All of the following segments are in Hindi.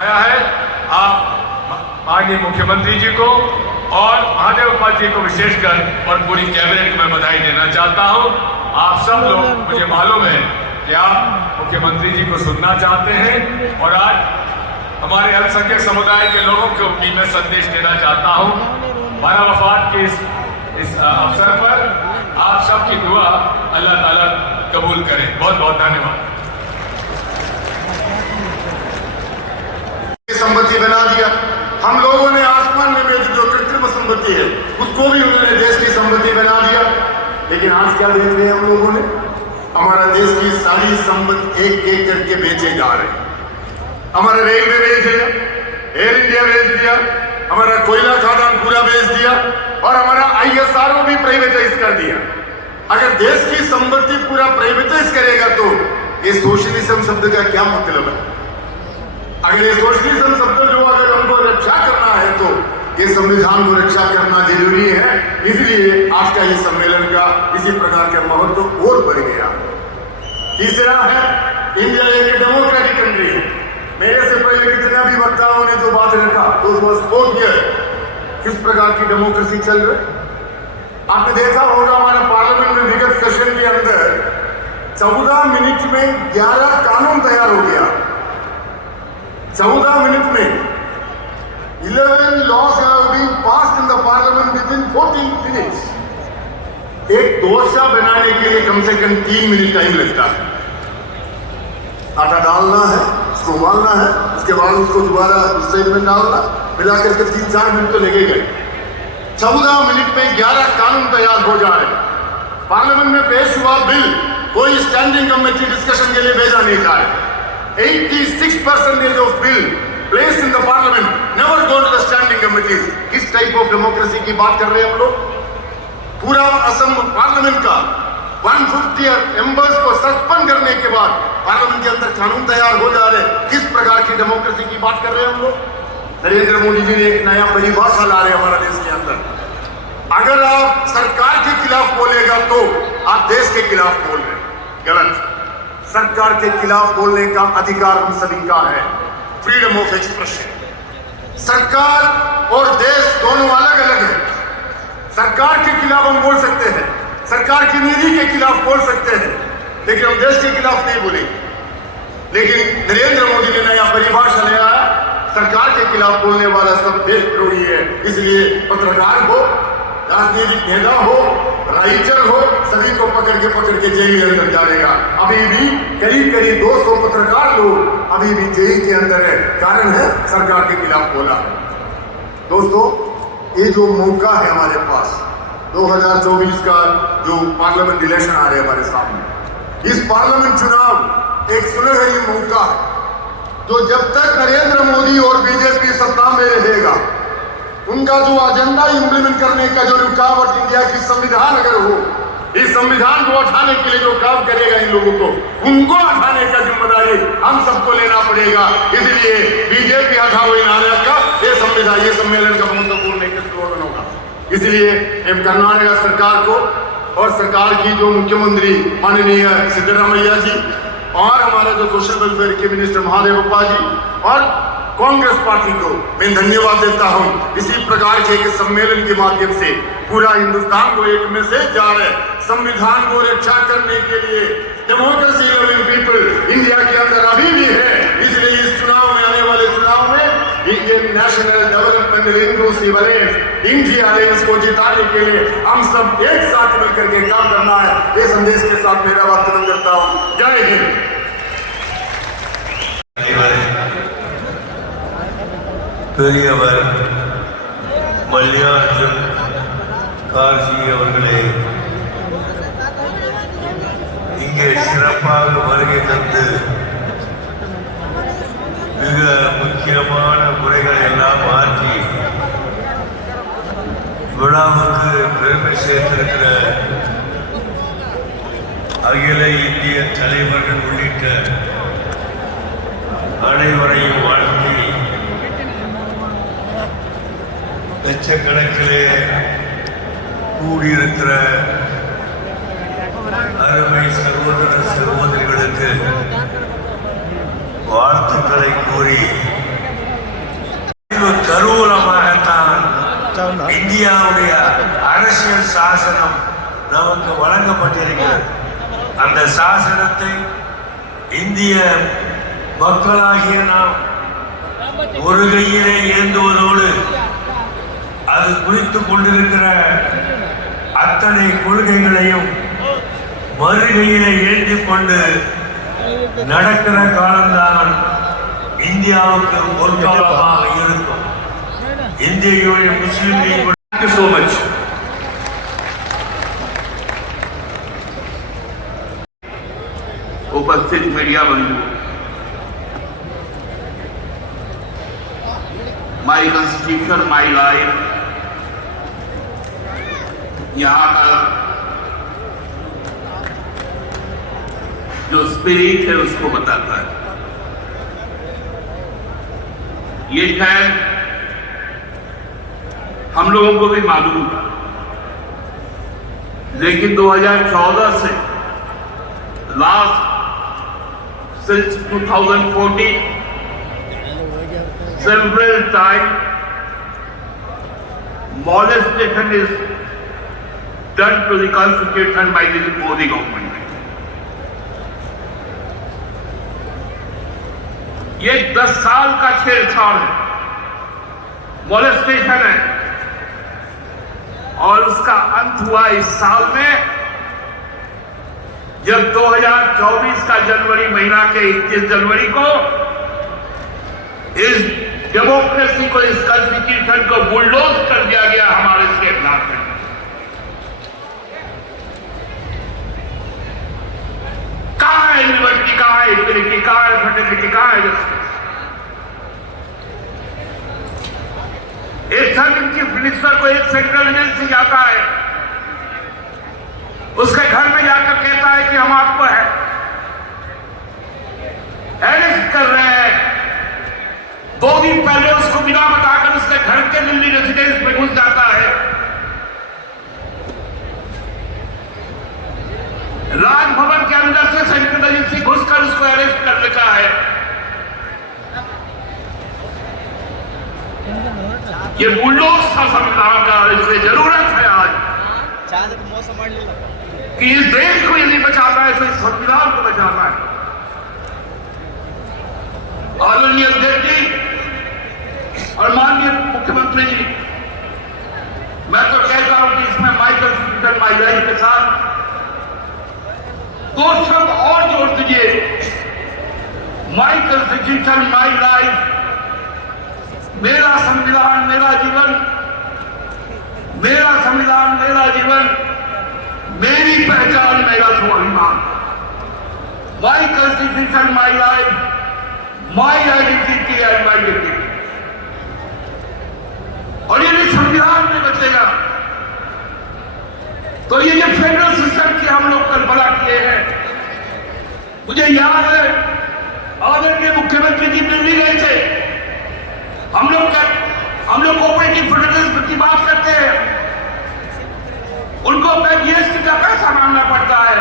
आया है। आप माननीय मुख्यमंत्री जी को और महादेव उपाध्याय जी को विशेषकर और पूरी कैबिनेट को मैं बधाई देना चाहता हूं। आप सब लोग, मुझे मालूम है कि आप मुख्यमंत्री जी को सुनना चाहते हैं और आज हमारे अल्पसंख्यक समुदाय के लोगों को भी मैं संदेश देना चाहता हूं। बारह वफात के इस अवसर पर आप सबकी दुआ अल्लाह ताला कबूल करे। बहुत बहुत धन्यवाद। संपत्ति बना दिया। हम लोगों ने आसमान में भी जो कृत्रिम संपत्ति है उसको भी उन्होंने देश की संपत्ति बना दिया। लेकिन आज क्या देख रहे हैं हम लोगों ने? हमारा देश की सारी संपत्ति एक एक करके बेचे जा रहे हैं। हमारा रेलवे बेच दिया, एयर इंडिया बेच दिया, हमारा कोयला खदान पूरा बेच दिया और हमारा ISRO भी प्राइवेटाइज कर दिया। अगर देश की संपत्ति पूरा प्राइवेटाइज करेगा तो ये सोशलिज्म शब्द का क्या मतलब है? अगर ये सोशलिज्म शब्द जो अगर हमको रक्षा करना है तो ये संविधान को रक्षा करना जरूरी है। इसलिए आज का ये सम्मेलन का इसी प्रकार का महत्व और बढ़ गया। तीसरा है, इंडिया एक डेमोक्रेटिक कंट्री है। मेरे से पहले कितना भी वक्ताओं ने जो बात रखा तो किस प्रकार की डेमोक्रेसी चल रही है। आपने देखा होगा हमारा पार्लियामेंट में विगत सेशन के अंदर 14 मिनट में 11 कानून तैयार हो गया। 14 मिनट में 11 laws have been passed in the parliament within 14 minutes। एक डोसा बनाने के लिए कम से कम 3 मिनट टाइम लगता है। आटा डालना है, उसको उबालना है, उसके बाद उसको दोबारा उस साइड में डालना, मिलाकर के 3-4 मिनट तो लगेगा। 14 मिनट में 11 कानून तैयार हो जा रहे। पार्लियामेंट में पेश हुआ बिल कोई स्टैंडिंग कमेटी डिस्कशन के लिए भेजा नहीं जा रहा। 86% of bill placed in the parliament never go to the standing committees। किस टाइप ऑफ डेमोक्रेसी की बात कर रहे हैं हम लोग? पूरा असम पार्लियामेंट का 150 मेंबर्स को सस्पेंड करने के बाद पार्लियामेंट के अंदर कानून तैयार हो जा रहे। किस प्रकार की डेमोक्रेसी की बात कर रहे हैं हम लोग? नरेंद्र मोदी जी ने एक नया परिभाषा ला रहे हमारा देश के अंदर। अगर आप सरकार के खिलाफ बोलेगा तो आप देश के खिलाफ बोल रहे हैं। गलत। सरकार के खिलाफ बोलने का अधिकार हम सभी का है, फ्रीडम ऑफ एक्सप्रेशन। सरकार और देश दोनों अलग अलग है। सरकार के खिलाफ हम बोल सकते हैं, सरकार की नीति के खिलाफ बोल सकते हैं, लेकिन हम देश के खिलाफ नहीं बोलेंगे। लेकिन नरेंद्र मोदी ने नया परिभाषा लाया, सरकार के खिलाफ बोलने वाला सब देशद्रोही है। इसलिए पत्रकार हो, राजनीतिक नेता हो, राइटर हो, सभी को पकड़ के जेल के अंदर डालेगा। अभी भी करीब 200 पत्रकार लोग अभी भी जेल के अंदर है। कारण है सरकार के खिलाफ बोला। दोस्तों, ये जो मौका है हमारे पास 2024 का जो पार्लियामेंट इलेक्शन आ रहे हमारे सामने, इस पार्लियामेंट चुनाव एक सुनहरी मौका है। तो जब तक नरेंद्र मोदी और बीजेपी सत्ता में रहेगा, उनका जो एजेंडा इंप्लीमेंट करने का जो रुकावट इंडिया की संविधान अगर हो, इस संविधान को हटाने के लिए जो काम करेगा इन लोगों को, उनको हटाने का जिम्मेदारी हम सबको लेना पड़ेगा। इसलिए बीजेपी हटाओ नारा का ये संविधान, ये सम्मेलन का महत्वपूर्ण एक स्लोगन होगा। इसलिए हम कर्नाटक सरकार को और सरकार की जो मुख्यमंत्री माननीय सिद्धरामैया जी और हमारे जो सोशल वेलफेयर के मिनिस्टर महादेव उपाध्याय जी और कांग्रेस पार्टी को मैं धन्यवाद देता हूं। इसी प्रकार के एक सम्मेलन के माध्यम से पूरा हिंदुस्तान को एक मैसेज जा रहा है, संविधान को रक्षा करने के लिए डेमोक्रेसी लविंग पीपल इंडिया के अंदर अभी भी है। इसलिए इस चुनाव में, आने वाले चुनाव में Indian national development inclusive alliance India alliance को जिताने के लिए हम सब एक साथ मिलकर के काम करना है। ये संदेश के साथ मेरा बात खत्म करता हूँ। जय हिंद। பெரியவர் மல்லிகார்ஜுன் கார்ஜி அவர்களே இங்கே சிறப்பாக வருகை தந்து மிக முக்கியமான முறைகளை எல்லாம் மாற்றி விழாவுக்கு பெருமை சேர்த்திருக்கிற அகில இந்திய தலைவர்கள் உள்ளிட்ட அனைவரையும் வாழ்த்தி லட்சக்கணக்கிலே கூடியிருக்கிற அருமை சகோதர சகோதரிகளுக்கு வாழ்த்துக்களை கூறி இந்தியாவுடைய அரசியல் சாசனம் நமக்கு வழங்கப்பட்டிருக்கிறது. அந்த சாசனத்தை இந்திய மக்களாகிய நாம் ஒரு கையிலே ஏந்துவதோடு அது குறித்துக் கொண்டிருக்கிற அத்தனை கொள்கைகளையும் மறுகையிலே ஏந்திக் கொண்டு நடக்கிற காலம்தான் இந்தியாவுக்கு பொற்காலமாக இருக்கும். இந்திய Muslim League Thank you so much. उपस्थित मीडिया बंधु, माई कॉन्स्टिट्यूशन माई लाइफ, यहाँ का जो स्पिरिट है उसको बताता है। ये शायद हम लोगों को भी मालूम था, लेकिन 2014 से last since 2014 several times molestation is done to the constitution by the Modi government. ये 10 साल का छेड़छाड़ है, मॉलेस्टेशन है, और उसका अंत हुआ इस साल में, जब 2024 का जनवरी महीना के 21 जनवरी को इस डेमोक्रेसी को, इस कॉन्स्टिट्यूशन को बुलडोज कर दिया गया हमारे स्टेट में। कहां है लिबर्टी, कहां है इक्विटी, कहां है फर्टिलिटी, कहां है जस्टिस? एक सर्विस चीफ मिनिस्टर को एक सेंट्रल एजेंसी जाता है, उसके घर में जाकर कहता है कि हम आपको अरेस्ट कर रहे हैं। 2 दिन पहले उसको बिना बताकर उसके घर के दिल्ली रेजिडेंस में घुस जाता है। राजभवन के अंदर से सेंट्रल एजेंसी घुसकर उसको अरेस्ट कर लेता है। ये बुलडोज था संविधान का, इसलिए जरूरत है आज कि इस देश को यदि बचाना है तो इस संविधान को बचाना है। आदरणीय अध्यक्ष जी और माननीय मुख्यमंत्री जी, मैं तो कहता हूं कि इसमें माई कॉन्स्टिट्यूशन माई लाइफ के साथ 2 शब्द और जोड़ दीजिए, माई कॉन्स्टिट्यूशन माई लाइफ, मेरा संविधान मेरा जीवन, मेरा संविधान मेरा जीवन, मेरी पहचान मेरा स्वाभिमान। My constitution my life, my identity and my dignity. और ये संविधान में बचेगा तो ये जो फेडरल सिस्टम की हम लोग कल्पना किए हैं, मुझे याद है आदरणीय मुख्यमंत्री जी दिल्ली गए थे, हम लोग कोऑपरेटिव फेडरलिज्म की बात करते हैं, उनको जीएसटी का पैसा मांगना पड़ता है।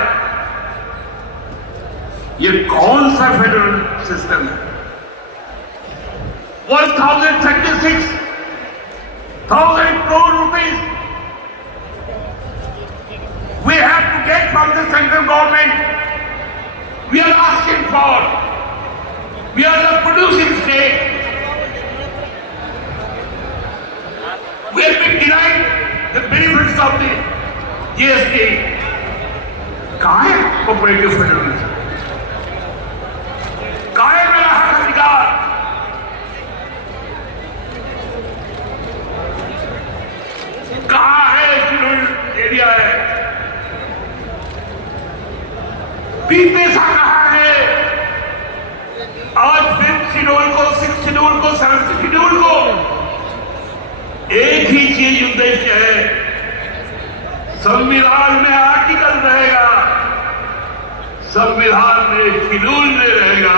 ये कौन सा फेडरल सिस्टम है? 1036,000 crore rupees we have to get from the central government. We are asking for. We are the producing state. We have been denied the benefits of the GST. कहाँ है कोऑपरेटिव फेडरलिज्म? कहाँ है मेरा हक अधिकार? कहाँ है शेड्यूल्ड एरिया है? पैसा कहाँ है? आज 5th शेड्यूल को, 6th शेड्यूल को, 7th शेड्यूल को एक ही चीज उद्देश्य है, संविधान में आर्टिकल रहेगा, संविधान में शेड्यूल नहीं रहेगा,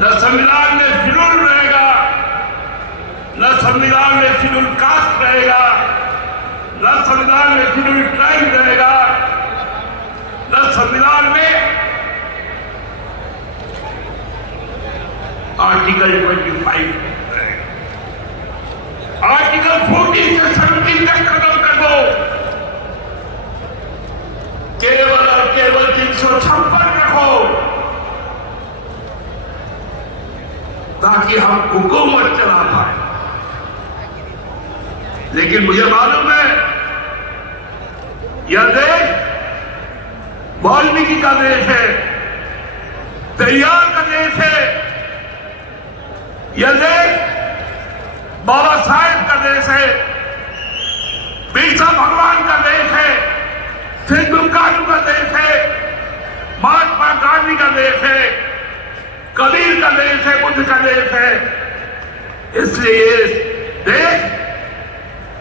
न संविधान में शेड्यूल रहेगा, न संविधान में शेड्यूल कास्ट रहेगा, न संविधान में शेड्यूल ट्राइब रहेगा, न संविधान में आर्टिकल 25 रहेगा। आर्टिकल 40 से संकीर्ण खत्म कर दो। केवल और केवल 356 रखो ताकि हम हुकूमत चला पाए। लेकिन मुझे मालूम है यह देश वाल्मीकि का देश है, तैयार का देश है। यह देश बाबा साहेब का देश है, बिरसा भगवान का देश है, सिंधु कानू का देश है, महात्मा गांधी का देश है, कबीर का देश है, बुद्ध का देश है। इसलिए देश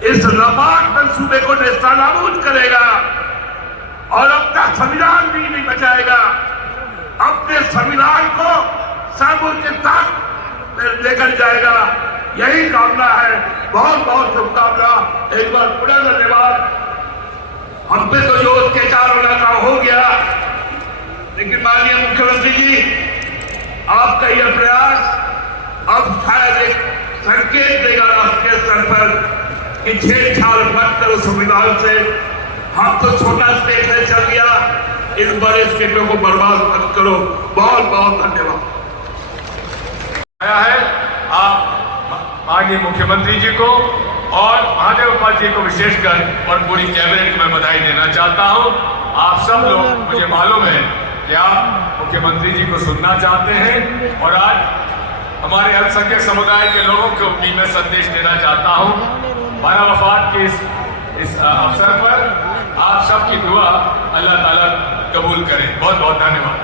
इस नापाक मंसूबे को नेस्तनाबूद करेगा और अपना संविधान भी नहीं बचाएगा। अपने संविधान को सर्वोच्चता में लेकर जाएगा, यही कामना है। बहुत बहुत शुभकामना। एक बार पुनः धन्यवाद। हम पे तो जो अत्याचार होना था हो गया, लेकिन माननीय मुख्यमंत्री जी आपका यह प्रयास अब शायद एक संकेत देगा राष्ट्रीय स्तर पर कि छेड़छाड़ मत करो संविधान से। हम तो छोटा स्टेट से चल गया, इस बड़े स्टेटों को बर्बाद मत करो। बहुत बहुत धन्यवाद। आया है आप माननीय मुख्यमंत्री जी को और महादेव पाल जी को विशेषकर और पूरी कैबिनेट को मैं बधाई देना चाहता हूं। आप सब लोग, मुझे मालूम है कि आप मुख्यमंत्री जी को सुनना चाहते हैं और आज हमारे अल्पसंख्यक समुदाय के लोगों को भी मैं संदेश देना चाहता हूं। बारा वफात के इस अवसर पर आप सबकी दुआ अल्लाह ताला कबूल करें। बहुत बहुत धन्यवाद।